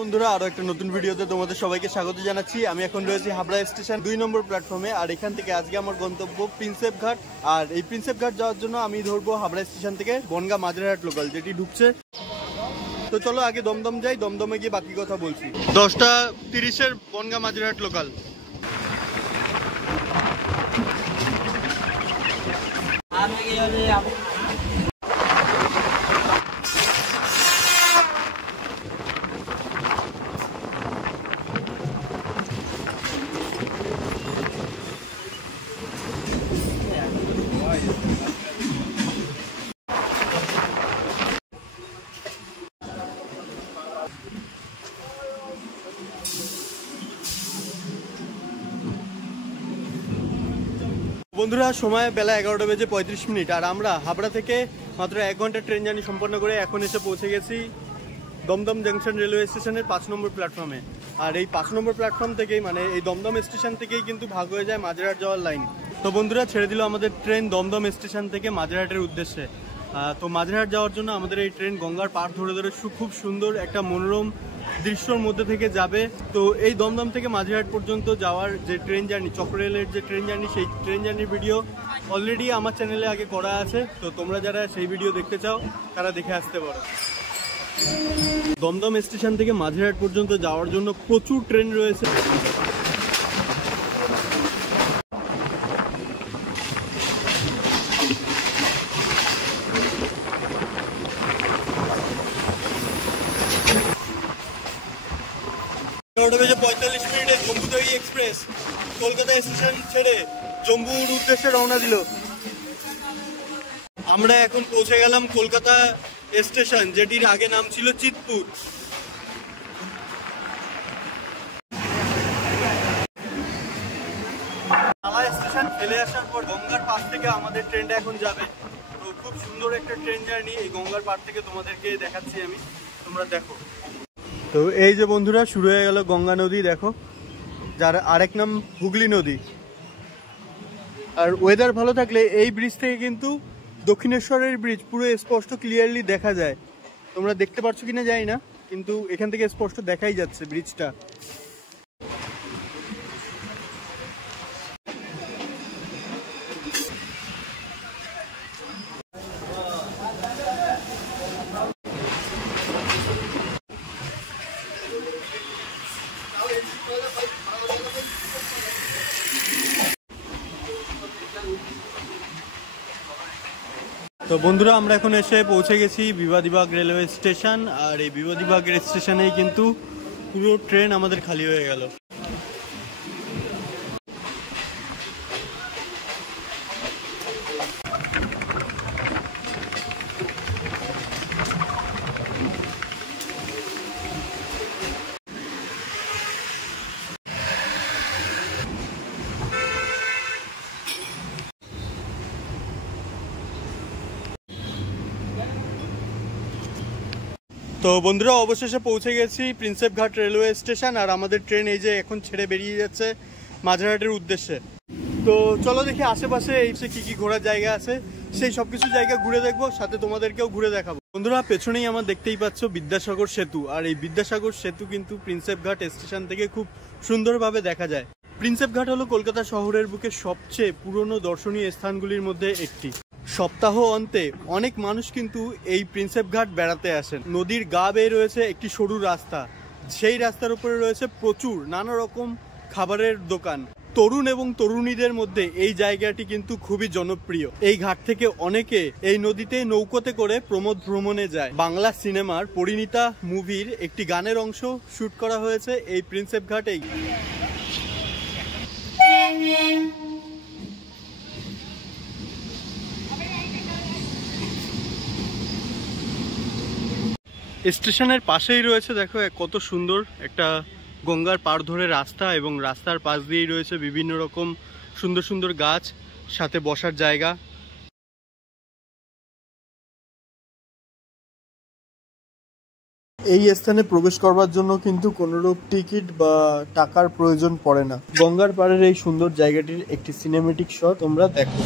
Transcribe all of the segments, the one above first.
বন্ধুরা আরো একটা নতুন ভিডিওতে তোমাদের সবাইকে স্বাগত জানাচ্ছি। আমি এখন রয়েছি হাবড়া স্টেশন 2 নম্বর প্ল্যাটফর্মে। আর এখান থেকে আজকে আমার গন্তব্য প্রিন্সেপ ঘাট। আর এই প্রিন্সেপ ঘাট যাওয়ার জন্য আমি ধরবো হাবড়া স্টেশন থেকে বনগাঁ মাঝেরহাট লোকাল, যেটি ঢুকছে। তো চলো আগে দমদম যাই, দমদমে গিয়ে বাকি কথা বলছি। 10:30-এর বনগাঁ মাঝেরহাট লোকাল। বন্ধুরা সময় বেলা 11:35, আর আমরা হাবড়া থেকে মাত্র 1 ঘন্টা ট্রেন জার্নি সম্পন্ন করে এখন এসে পৌঁছে গেছি দমদম জাংশন রেলওয়ে স্টেশনের 5 নম্বর প্ল্যাটফর্মে। আর এই 5 নম্বর প্ল্যাটফর্ম থেকেই, মানে এই দমদম স্টেশন থেকেই কিন্তু ভাগ হয়ে যায় মাঝেরহাট যাওয়ার লাইন। তো বন্ধুরা ছেড়ে দিল আমাদের ট্রেন দমদম স্টেশন থেকে মাঝেরহাটের উদ্দেশ্যে। তো মাঝেরহাট যাওয়ার জন্য আমাদের এই ট্রেন গঙ্গার পাড় ধরে ধরে খুব সুন্দর একটা মনোরম দৃশ্যর মধ্যে থেকে যাবে। তো এই দমদম থেকে মাঝেরহাট পর্যন্ত যাওয়ার যে ট্রেন জার্নি, চক্ররেলের যে ট্রেন জার্নি, সেই ট্রেন জার্নির ভিডিও অলরেডি আমার চ্যানেলে আগে করা আছে। তো তোমরা যারা সেই ভিডিও দেখতে চাও তারা দেখে আসতে পারো। দমদম স্টেশন থেকে মাঝেরহাট পর্যন্ত যাওয়ার জন্য প্রচুর ট্রেন রয়েছে। জম্বুতরি এক্সপ্রেস কলকাতা স্টেশন ছেড়ে জম্বুর উদ্দেশ্যে রওনা দিল। আমরা এখন পৌঁছে গেলাম কলকাতা স্টেশন, যেটির আগে নাম ছিল চিতপুর। মালা স্টেশন ফেলে আসার পর গঙ্গার পাড় থেকে আমাদের ট্রেনটা এখন যাবে। তো খুব সুন্দর একটা ট্রেন জার্নি এই গঙ্গার পাড় থেকে তোমাদেরকে দেখাচ্ছি আমি, তোমরা দেখো। তো এই যে বন্ধুরা শুরু হয়ে গেল গঙ্গা নদী, দেখো, যার আরেক নাম হুগলি নদী। আর ওয়েদার ভালো থাকলে এই ব্রিজ থেকে কিন্তু দক্ষিণেশ্বরের ব্রিজ পুরো স্পষ্ট ক্লিয়ারলি দেখা যায়। তোমরা দেখতে পাচ্ছ কিনা জানি না, কিন্তু এখান থেকে স্পষ্ট দেখাই যাচ্ছে ব্রিজটা। তো বন্ধুরা আমরা এখন এসে পৌঁছে গেছি বিবাদীবাগ রেলওয়ে স্টেশন। আর এই বিবাদীবাগ স্টেশনেই কিন্তু পুরো ট্রেন আমাদের খালি হয়ে গেল। তো বন্ধুরা অবশেষে পৌঁছে গেছি প্রিন্সেপ ঘাট রেলওয়ে স্টেশন। আর আমাদের ট্রেন এই যে এখন ছেড়ে বেরিয়ে যাচ্ছে মাঝেরহাটের উদ্দেশ্যে। তো চলো দেখি আশেপাশে এই কি কি ঘোরার জায়গা আছে, সেই সবকিছু জায়গা ঘুরে দেখবো, সাথে তোমাদেরকেও ঘুরে দেখাবো। বন্ধুরা পেছনেই আমার দেখতেই পাচ্ছ বিদ্যাসাগর সেতু। আর এই বিদ্যাসাগর সেতু কিন্তু প্রিন্সেপ ঘাট স্টেশন থেকে খুব সুন্দরভাবে দেখা যায়। প্রিন্সেপ ঘাট হলো কলকাতা শহরের বুকে সবচেয়ে পুরনো দর্শনীয় স্থানগুলির মধ্যে একটি। সপ্তাহ অন্তে অনেক মানুষ কিন্তু এই প্রিন্সেপ ঘাট বেড়াতে আসেন। নদীর গা বেয়ে রয়েছে একটি সরু রাস্তা, সেই রাস্তার উপরে রয়েছে প্রচুর নানা রকম খাবারের দোকান। তরুণ এবং তরুণীদের মধ্যে এই জায়গাটি কিন্তু খুবই জনপ্রিয়। এই ঘাট থেকে অনেকে এই নদীতে নৌকোতে করে প্রমোদ ভ্রমণে যায়। বাংলা সিনেমার পরিণীতা মুভির একটি গানের অংশ শুট করা হয়েছে এই প্রিন্সেপ ঘাটেই। স্টেশনের পাশেই রয়েছে, দেখো কত সুন্দর একটা গঙ্গার পাড় ধরে রাস্তা, এবং রাস্তার পাশ দিয়েই রয়েছে বিভিন্ন রকম সুন্দর সুন্দর গাছ, সাথে বসার জায়গা। এই স্থানে প্রবেশ করবার জন্য কিন্তু কোনোরূপ টিকিট বা টাকার প্রয়োজন পড়ে না। গঙ্গার পাড়ের এই সুন্দর জায়গাটির একটি সিনেমেটিক শট তোমরা দেখো।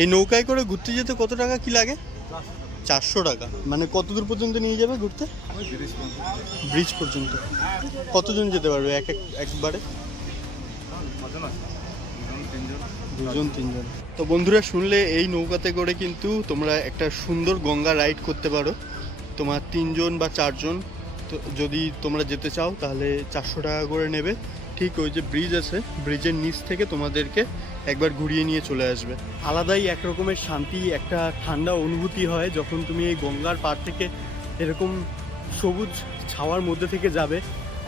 এই নৌকায় করে ঘুরতে যেতে কত টাকা কি লাগে? 400 টাকা। মানে কত দূর পর্যন্ত নিয়ে যাবে ঘুরতে? ব্রিজ পর্যন্ত। কতজন যেতে পারবে একবারে? 2-3 জন। তো বন্ধুরা শুনলে এই নৌকাতে করে কিন্তু তোমরা একটা সুন্দর গঙ্গা রাইড করতে পারো। তোমার 3 জন বা 4 জন তো যদি তোমরা যেতে চাও তাহলে 400 টাকা করে নেবে। ঠিক ওই যে ব্রিজ আছে, ব্রিজের নিচ থেকে তোমাদেরকে একবার ঘুরিয়ে নিয়ে চলে আসবে। আলাদাই এক রকমের শান্তি, একটা ঠান্ডা অনুভূতি হয় যখন তুমি এই গঙ্গার পাড় থেকে এরকম সবুজ ছাওয়ার মধ্যে থেকে যাবে।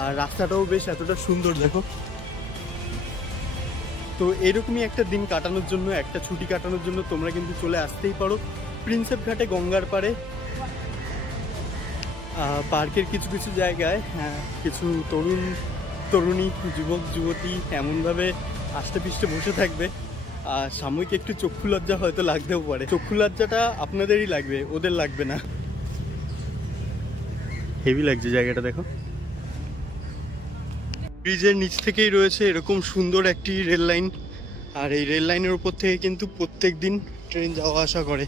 আর রাস্তাটাও বেশ এতটা সুন্দর দেখো। তো এরকমই একটা দিন কাটানোর জন্য, একটা ছুটি কাটানোর জন্য তোমরা কিন্তু চলে আসতেই পারো প্রিন্সেপ ঘাটে গঙ্গার পাড়ে। পার্কের কিছু কিছু জায়গায় কিছু তরুণী যুবক যুবতী এমনভাবে আষ্টে পিষ্টে বসে থাকবে, আর সাময়িক একটু চক্ষু লজ্জা হয়তো লাগতেও পারে। চক্ষু লজ্জাটা আপনাদেরই লাগবে, ওদের লাগবে না। হেভি লাগছে জায়গাটা দেখো। ব্রিজের নিচ থেকেই রয়েছে এরকম সুন্দর একটি রেল লাইন, আর এই রেল লাইনের উপর থেকে কিন্তু প্রত্যেক দিন ট্রেন যাওয়া আসা করে।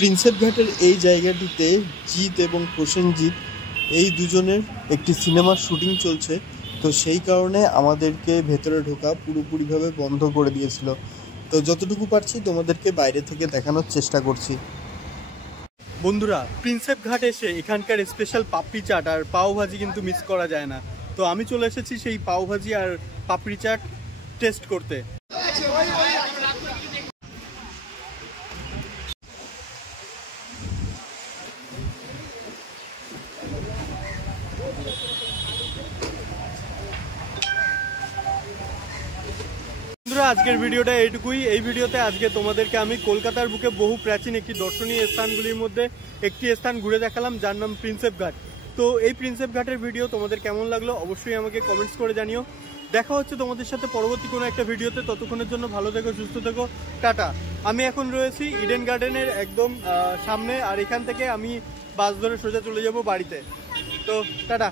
প্রিন্সেপ ঘাটের এই জায়গাটিতে জিৎ এবং প্রসেনজিৎ এই দুজনের একটি সিনেমার শুটিং চলছে, তো সেই কারণে আমাদেরকে ভেতরে ঢোকা পুরোপুরিভাবে বন্ধ করে দিয়েছিল। তো যতটুকু পারছি তোমাদেরকে বাইরে থেকে দেখানোর চেষ্টা করছি। বন্ধুরা প্রিন্সেপ ঘাট এসে এখানকার স্পেশাল পাপড়ি চাট আর পাও ভাজি কিন্তু মিস করা যায় না। তো আমি চলে এসেছি সেই পাও ভাজি আর পাপড়ি চাট টেস্ট করতে। আজকের ভিডিওটা এইটুকুই। এই ভিডিওতে আজকে তোমাদেরকে আমি কলকাতার বুকে বহু প্রাচীন একটি দর্শনীয় স্থানগুলির মধ্যে একটি স্থান ঘুরে দেখালাম, যার নাম প্রিন্সেপ ঘাট। তো এই প্রিন্সেপ ঘাটের ভিডিও তোমাদের কেমন লাগলো অবশ্যই আমাকে কমেন্টস করে জানিও। দেখা হচ্ছে তোমাদের সাথে পরবর্তী কোনো একটা ভিডিওতে। ততক্ষণের জন্য ভালো থেকো, সুস্থ থেকো, টাটা। আমি এখন রয়েছি ইডেন গার্ডেনের একদম সামনে, আর এখান থেকে আমি বাস ধরে সোজা চলে যাব বাড়িতে। তো টাটা।